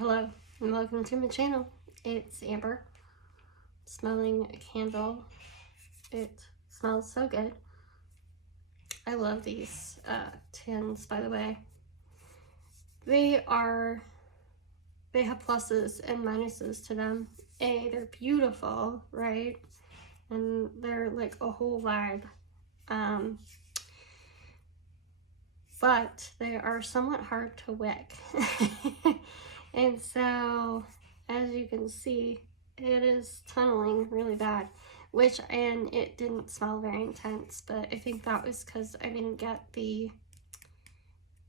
Hello and welcome to my channel. It's Amber smelling a candle. It smells so good. I love these tins, by the way. They have pluses and minuses to them. They're beautiful, right? And they're like a whole vibe. But they are somewhat hard to wick. And so, as you can see, it is tunneling really bad, and it didn't smell very intense, but I think that was because I didn't get the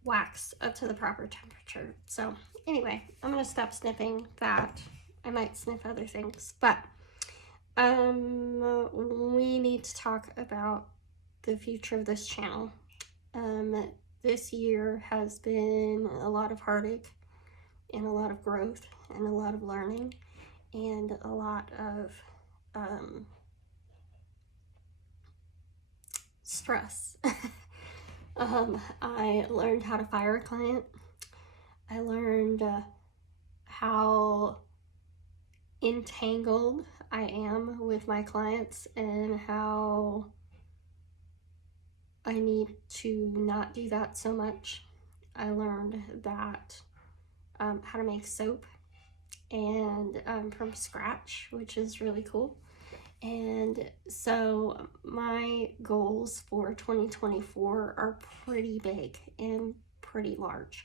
wax up to the proper temperature. So anyway, I'm gonna stop sniffing that. I might sniff other things, but we need to talk about the future of this channel. This year has been a lot of heartache and a lot of growth and a lot of learning and a lot of stress. I learned how to fire a client. I learned how entangled I am with my clients and how I need to not do that so much. I learned that how to make soap and from scratch, which is really cool. And so my goals for 2024 are pretty big and pretty large.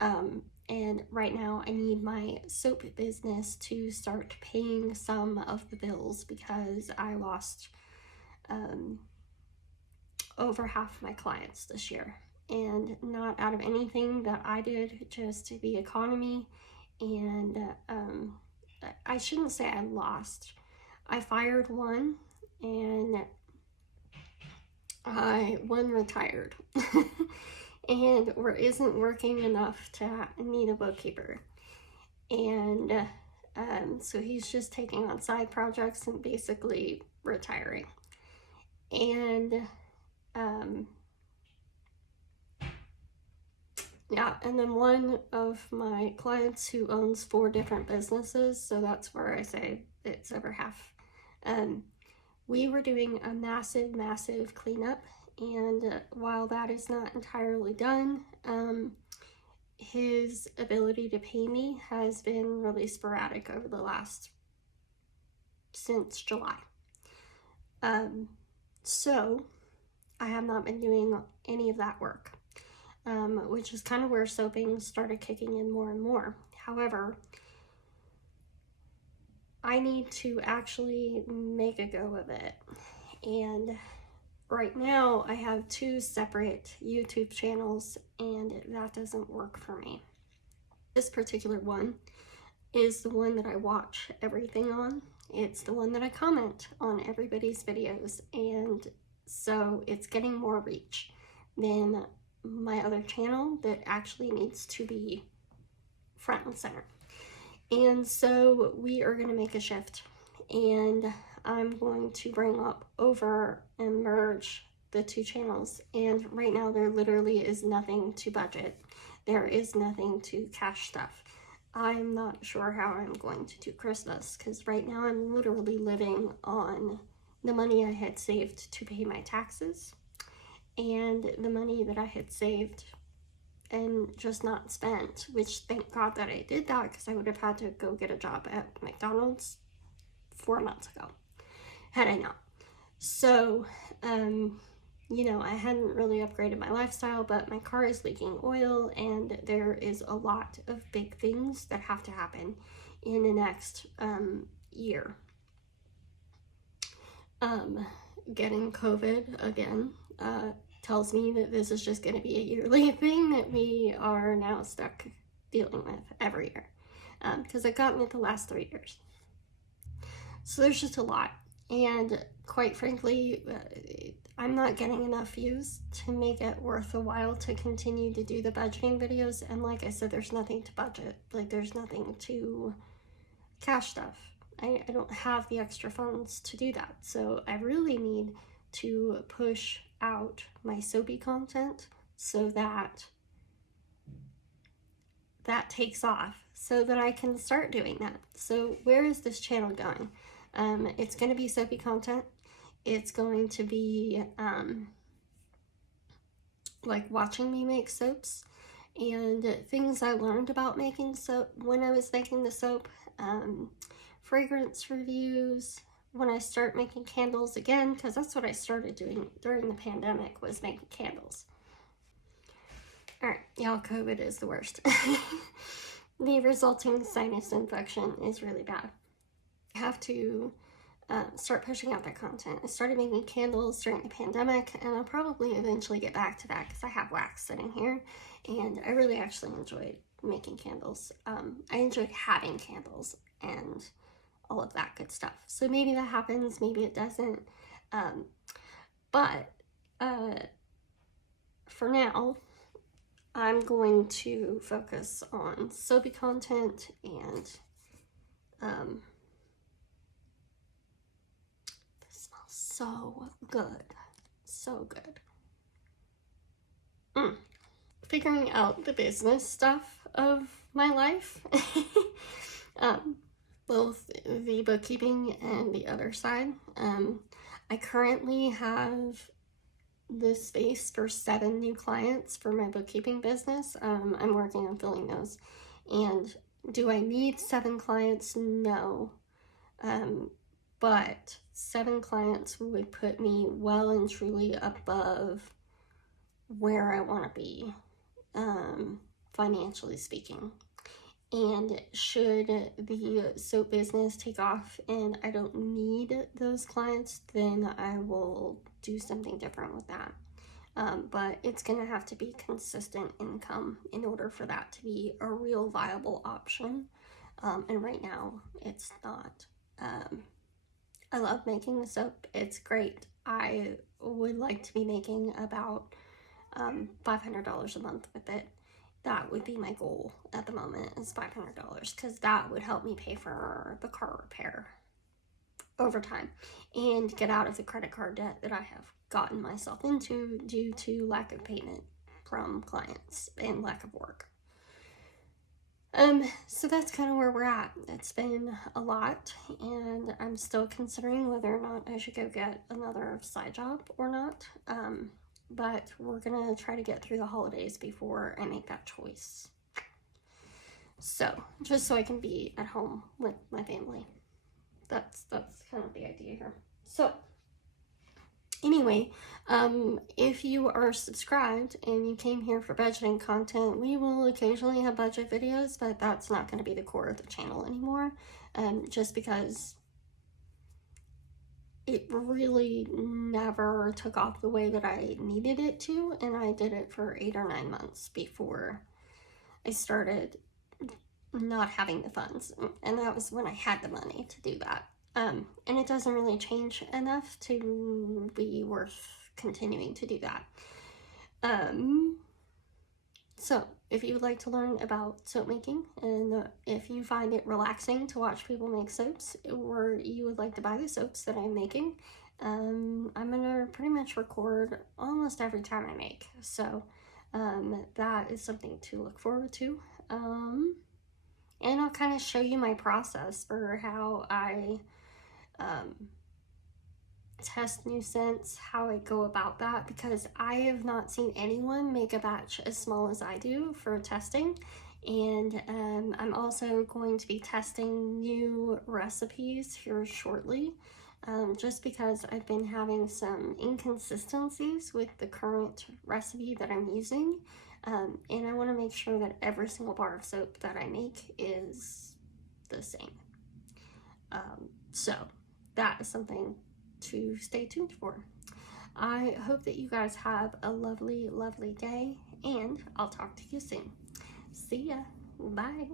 And right now I need my soap business to start paying some of the bills because I lost over half my clients this year, and not out of anything that I did, just the economy. And I shouldn't say I lost. I fired one and one retired and isn't working enough to need a bookkeeper. And so he's just taking on side projects and basically retiring. And yeah, and then one of my clients who owns 4 different businesses, so that's where I say it's over half. We were doing a massive cleanup, and while that is not entirely done, his ability to pay me has been really sporadic over the since July. So I have not been doing any of that work, which is kind of where soaping started kicking in more and more. However, I need to actually make a go of it. And right now I have 2 separate YouTube channels, and that doesn't work for me. This particular one is the one that I watch everything on. It's the one that I comment on everybody's videos, and so it's getting more reach than my other channel that actually needs to be front and center. And so we are going to make a shift, and I'm going to bring up over and merge the 2 channels. And right now there literally is nothing to budget. There is nothing to cash stuff. I'm not sure how I'm going to do Christmas, because right now I'm literally living on the money I had saved to pay my taxes and the money that I had saved and just not spent, which thank God that I did that, because I would have had to go get a job at McDonald's 4 months ago had I not. So you know, I hadn't really upgraded my lifestyle, but my car is leaking oil, and there is a lot of big things that have to happen in the next year. Getting COVID again tells me that this is just going to be a yearly thing that we are now stuck dealing with every year, because I've gotten it the last 3 years. So there's just a lot, and quite frankly, I'm not getting enough views to make it worth a while to continue to do the budgeting videos. And like I said, there's nothing to budget. Like, there's nothing to cash stuff. I don't have the extra funds to do that. So I really need to push out my soapy content so that that takes off, so that I can start doing that. So where is this channel going? It's going to be soapy content. It's going to be like watching me make soaps and things I learned about making soap when I was making the soap, fragrance reviews, when I start making candles again, because that's what I started doing during the pandemic, was making candles. All right, y'all, COVID is the worst. The resulting sinus infection is really bad. I have to start pushing out that content. I started making candles during the pandemic, and I'll probably eventually get back to that because I have wax sitting here, and I really actually enjoyed making candles. I enjoyed having candles and all of that good stuff. So maybe that happens, maybe it doesn't. But for now, I'm going to focus on soapy content and this smells so good. So good. Figuring out the business stuff of my life. Both the bookkeeping and the other side. I currently have the space for 7 new clients for my bookkeeping business. I'm working on filling those. And do I need 7 clients? No. But 7 clients would put me well and truly above where I want to be, financially speaking. And should the soap business take off and I don't need those clients, then I will do something different with that. But it's going to have to be consistent income in order for that to be a real viable option. And right now, it's not. I love making the soap. It's great. I would like to be making about $500 a month with it. That would be my goal at the moment, is $500, because that would help me pay for the car repair over time and get out of the credit card debt that I have gotten myself into due to lack of payment from clients and lack of work. So that's kind of where we're at. It's been a lot, and I'm still considering whether or not I should go get another side job or not. But we're gonna try to get through the holidays before I make that choice. So, just so I can be at home with my family. That's kind of the idea here. So, anyway, if you are subscribed and you came here for budgeting content, we will occasionally have budget videos, but that's not going to be the core of the channel anymore, just because it really never took off the way that I needed it to, and I did it for 8 or 9 months before I started not having the funds, and that was when I had the money to do that. And it doesn't really change enough to be worth continuing to do that. So if you would like to learn about soap making, and if you find it relaxing to watch people make soaps, or you would like to buy the soaps that I'm making, I'm gonna pretty much record almost every time I make. So that is something to look forward to. And I'll kind of show you my process for how I test new scents, how I go about that, because I have not seen anyone make a batch as small as I do for testing. And I'm also going to be testing new recipes here shortly, just because I've been having some inconsistencies with the current recipe that I'm using, and I want to make sure that every single bar of soap that I make is the same. So that is something to stay tuned for. I hope that you guys have a lovely, lovely day, and I'll talk to you soon. See ya. Bye.